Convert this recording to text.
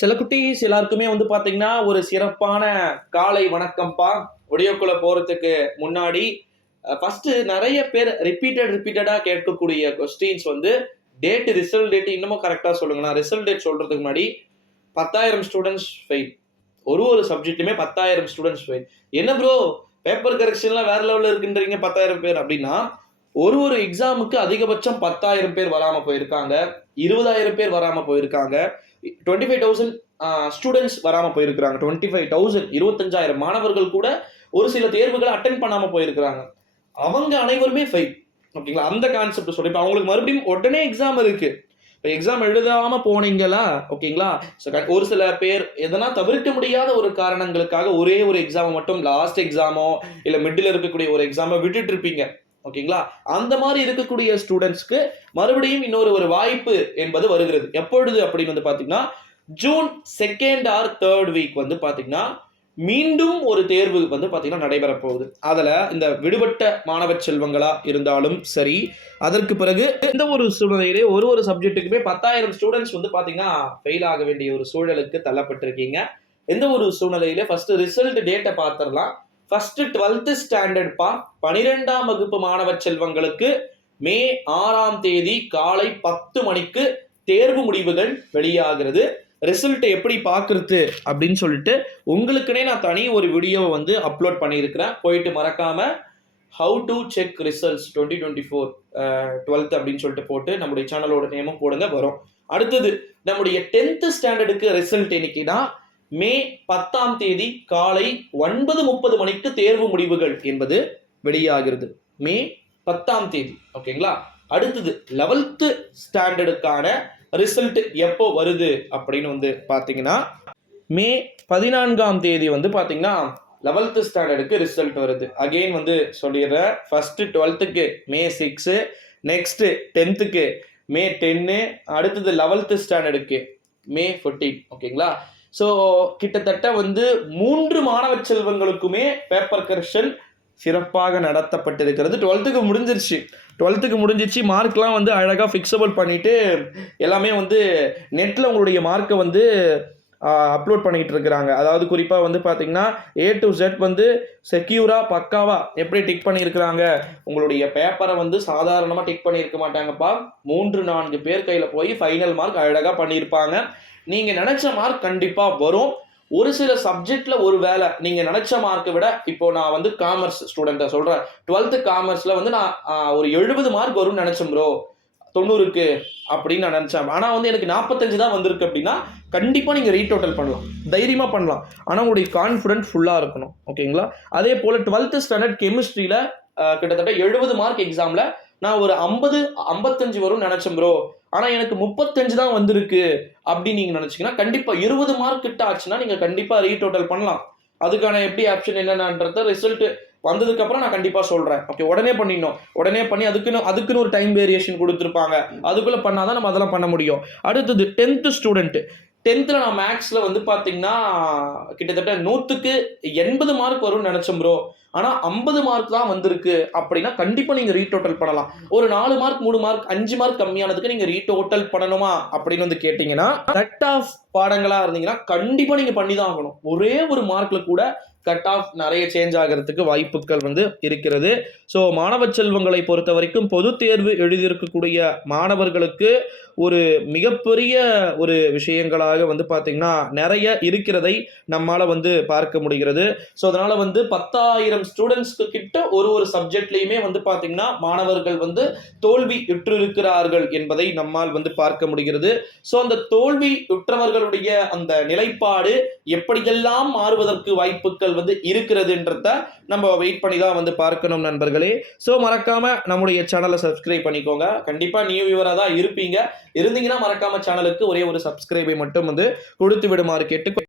சில குட்டீஸ் எல்லாருக்குமே வந்து பாத்தீங்கன்னா ஒரு சிறப்பான காலை வணக்கம்ப்பா. ஒடியோக்குள்ள போறதுக்கு முன்னாடி ஃபர்ஸ்ட் நிறைய பேர் ரிப்பீட்டடா கேட்கக்கூடிய கொஸ்டின்ஸ் வந்து ரிசல்ட் டேட் இன்னமும் கரெக்டா சொல்லுங்க. நான் ரிசல்ட் டேட் சொல்றதுக்கு முன்னாடி 10,000 ஸ்டூடெண்ட்ஸ் ஃபெயில். ஒரு சப்ஜெக்ட்டுமே 10,000 ஸ்டூடெண்ட்ஸ் ஃபெயில். என்ன ப்ரோ பேப்பர் கரெக்ஷன்லாம் வேற லெவலில் இருக்குன்றீங்க 10,000 பேர் அப்படின்னா, ஒரு எக்ஸாமுக்கு அதிகபட்சம் 10,000 பேர் வராம போயிருக்காங்க, 20,000 பேர் வராம போயிருக்காங்க, 25,000 ஸ்டூடெண்ட்ஸ் வராம போயிருக்காங்க. 25,000 25,000 மாணவர்கள் கூட ஒரு சில தேர்வுகளை அட்டென்ட் பண்ணாம போயிருக்காங்க. அவங்க அனைவருமே ஃபெயில். ஓகேங்களா? அந்த கான்செப்ட் சொல்லி அவங்களுக்கு மறுபடியும் உடனே எக்ஸாம் இருக்கு. எக்ஸாம் எழுதாம போனீங்களா? ஓகேங்களா? ஒரு சில பேர் எதனா தவிர்க்க முடியாத ஒரு காரணங்களுக்காக ஒரே ஒரு எக்ஸாம் மட்டும் லாஸ்ட் எக்ஸாமோ இல்ல மிடில் இருக்கக்கூடிய ஒரு எக்ஸாமோ விட்டுட்டு இருப்பீங்க. ஓகேங்களா? அந்த மாதிரி இருக்கக்கூடிய ஸ்டூடெண்ட்ஸ்க்கு மறுபடியும் இன்னொரு வாய்ப்பு என்பது வருகிறது. எப்பொழுது அப்படின்னு வந்து பாத்தீங்கன்னா, June 2nd or 3rd week வந்து பாத்தீங்கன்னா மீண்டும் ஒரு தேர்வு வந்து பாத்தீங்கன்னா நடைபெற போகுது. அதுல இந்த விடுபட்ட மாணவ செல்வங்களா இருந்தாலும் சரி, அதற்கு பிறகு எந்த ஒரு சூழ்நிலையிலே ஒரு சப்ஜெக்ட்டுக்குமே 10,000 ஸ்டூடெண்ட்ஸ் வந்து பாத்தீங்கன்னா ஃபெயில் ஆக வேண்டிய ஒரு சூழலுக்கு தள்ளப்பட்டிருக்கீங்க. எந்த ஒரு சூழ்நிலையில ஃபர்ஸ்ட் ரிசல்ட் டேட்டை பார்த்துடலாம். ஃபர்ஸ்ட் 12th ஸ்டாண்டர்ட் 12ஆம் வகுப்பு மாணவ செல்வங்களுக்கு மே 6ஆம் தேதி காலை 10 மணிக்கு தேர்வு முடிவுகள் வெளியாகிறது. ரிசல்ட் எப்படி பார்க்கறது அப்படின்னு சொல்லிட்டு உங்களுக்குனே நான் தனி ஒரு வீடியோவை வந்து அப்லோட் பண்ணியிருக்கிறேன். போயிட்டு மறக்காம how to check results 2024 12th அப்படின்னு சொல்லிட்டு போட்டு நம்முடைய சேனலோட நேமும் போடுங்க, வரும். அடுத்தது நம்முடைய 10th ஸ்டாண்டர்டுக்கு ரிசல்ட் என்னைக்குன்னா மே 10ஆம் தேதி காலை 9:30 மணிக்கு தேர்வு முடிவுகள் என்பது வெளியாகிறது. மே 10ஆம் தேதி. ஓகேங்களா? அடுத்தது 11th ஸ்டாண்டர்டுக்கான ரிசல்ட் எப்போ வருது அப்படின்னு வந்து பாத்தீங்கன்னா மே 14ஆம் தேதி வந்து பாத்தீங்கன்னா 11th ஸ்டாண்டர்டுக்கு ரிசல்ட் வருது. அகெயின் வந்து சொல்லிடுறேன். ஃபர்ஸ்ட் 12th மே 6, நெக்ஸ்ட் 10th மே 10, அடுத்தது 11th ஸ்டாண்டர்டுக்கு மே 14. ஓகேங்களா? ஸோ கிட்டத்தட்ட வந்து 3 மாணவ செல்வங்களுக்குமே பேப்பர் கரெக்ஷன் சிறப்பாக நடத்தப்பட்டிருக்கிறது. 12th முடிஞ்சிருச்சு. மார்க்லாம் வந்து அழகாக ஃபிக்ஸபிள் பண்ணிட்டு எல்லாமே வந்து நெட்டில் உங்களுடைய மார்க்கை வந்து அப்லோட் பண்ணிக்கிட்டு இருக்கிறாங்க. அதாவது குறிப்பாக வந்து பார்த்தீங்கன்னா A to Z வந்து செக்யூராக பக்காவாக எப்படி டிக் பண்ணியிருக்கிறாங்க. உங்களுடைய பேப்பரை வந்து சாதாரணமாக டிக் பண்ணியிருக்க மாட்டாங்கப்பா. 3-4 பேர் கையில் போய் ஃபைனல் மார்க் அழகாக பண்ணியிருப்பாங்க. நீங்கள் நினச்ச மார்க் கண்டிப்பாக வரும். ஒரு சில சப்ஜெக்ட்ல ஒரு வேலை நீங்க நினைச்ச மார்க்கை விட, இப்போ நான் வந்து காமர்ஸ் ஸ்டூடெண்ட்டை சொல்றேன். 12th காமர்ஸ்ல வந்து நான் ஒரு 70 மார்க் வரும்னு நினைச்சேன் ப்ரோ, 90க்கு அப்படின்னு நான் நினைச்சேன். ஆனா வந்து எனக்கு 45 தான் வந்திருக்கு அப்படின்னா கண்டிப்பா நீங்க ரீடோட்டல் பண்ணலாம், தைரியமா பண்ணலாம். ஆனா உங்களுடைய கான்ஃபிடன்ட் ஃபுல்லா இருக்கணும். ஓகேங்களா? அதே போல 12th ஸ்டாண்டர்ட் கெமிஸ்ட்ரியில கிட்டத்தட்ட 70 மார்க் எக்ஸாம்ல நான் ஒரு 50-55 வரும்னு நினைச்சேன் ப்ரோ, ஆனா எனக்கு 35 தான் வந்திருக்கு அப்படின்னு நீங்க நினைச்சீங்கன்னா கண்டிப்பா 20 மார்க் கிட்ட ஆச்சுன்னா நீங்க கண்டிப்பா ரீடோட்டல் பண்ணலாம். அதுக்கான எப்படி ஆப்ஷன் என்னன்றத ரிசல்ட் வந்ததுக்கு அப்புறம் நான் கண்டிப்பா சொல்றேன். ஓகே, உடனே பண்ணிடணும். உடனே பண்ணி அதுக்குன்னு ஒரு டைம் வேரியேஷன் கொடுத்துருப்பாங்க. அதுக்குள்ள பண்ணாதான் நம்ம அதெல்லாம் பண்ண முடியும். அடுத்தது 10th ஸ்டூடெண்ட். 10th நான் மேக்ஸ்ல வந்து பாத்தீங்கன்னா கிட்டத்தட்ட 100க்கு 80 மார்க் வரும்னு நினைச்சேன் ப்ரோ, ஆனா 50 மார்க் தான் வந்திருக்கு அப்படின்னா கண்டிப்பா நீங்க ரீடோட்டல் பண்ணலாம். ஒரு 4 மார்க் 3 மார்க் 5 மார்க் கம்மியானதுக்கு நீங்க ரீடோட்டல் பண்ணணுமா அப்படின்னு வந்து கேட்டீங்கன்னா, கட் ஆஃப் பாடங்களா இருந்தீங்கன்னா கண்டிப்பா நீங்க பண்ணி தான் ஆகணும். ஒரே ஒரு மார்க்ல கூட கட் ஆஃப் நிறைய சேஞ்ச் ஆகிறதுக்கு வாய்ப்புகள் வந்து இருக்கிறது. ஸோ மாணவ செல்வங்களை பொறுத்த வரைக்கும் பொது தேர்வு எழுதியிருக்கக்கூடிய மாணவர்களுக்கு ஒரு மிகப்பெரிய ஒரு விஷயங்களாக வந்து பார்த்தீங்கன்னா நிறைய இருக்கிறதை நம்மால வந்து பார்க்க முடிகிறது. ஸோ அதனால வந்து 10,000 ஸ்டூடெண்ட்ஸ்க்கு கிட்ட ஒரு சப்ஜெக்ட்லையுமே வந்து பார்த்தீங்கன்னா மாணவர்கள் வந்து தோல்வி உற்றிருக்கிறார்கள் என்பதை நம்மால் வந்து பார்க்க முடிகிறது. ஸோ அந்த தோல்வி உற்றவர்களுடைய அந்த நிலைப்பாடு எப்படியெல்லாம் மாறுவதற்கு வாய்ப்புகள் வந்து இருக்கிறதுன்றத நம்ம வெயிட் பண்ணி தான் வந்து பார்க்கணும் நண்பர்களே. ஸோ மறக்காம நம்முடைய சேனலை சப்ஸ்கிரைப் பண்ணிக்கோங்க. கண்டிப்பா நியூ வியூவரா தான் இருந்தீங்கன்னா மறக்காம சேனலுக்கு ஒரே ஒரு சப்ஸ்கிரைபை மட்டும் வந்து கொடுத்து விடுமாறு கேட்டு